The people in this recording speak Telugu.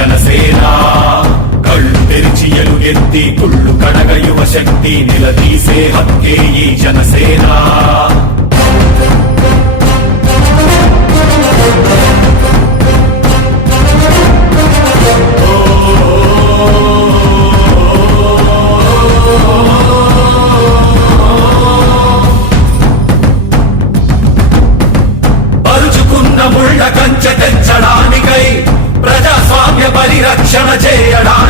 జనసేన కళ్ళు తెరిచి ఎలుగెత్తి కుళ్ళు కడగ యువ శక్తి నిలదీసే హక్కే ఈ జనసేన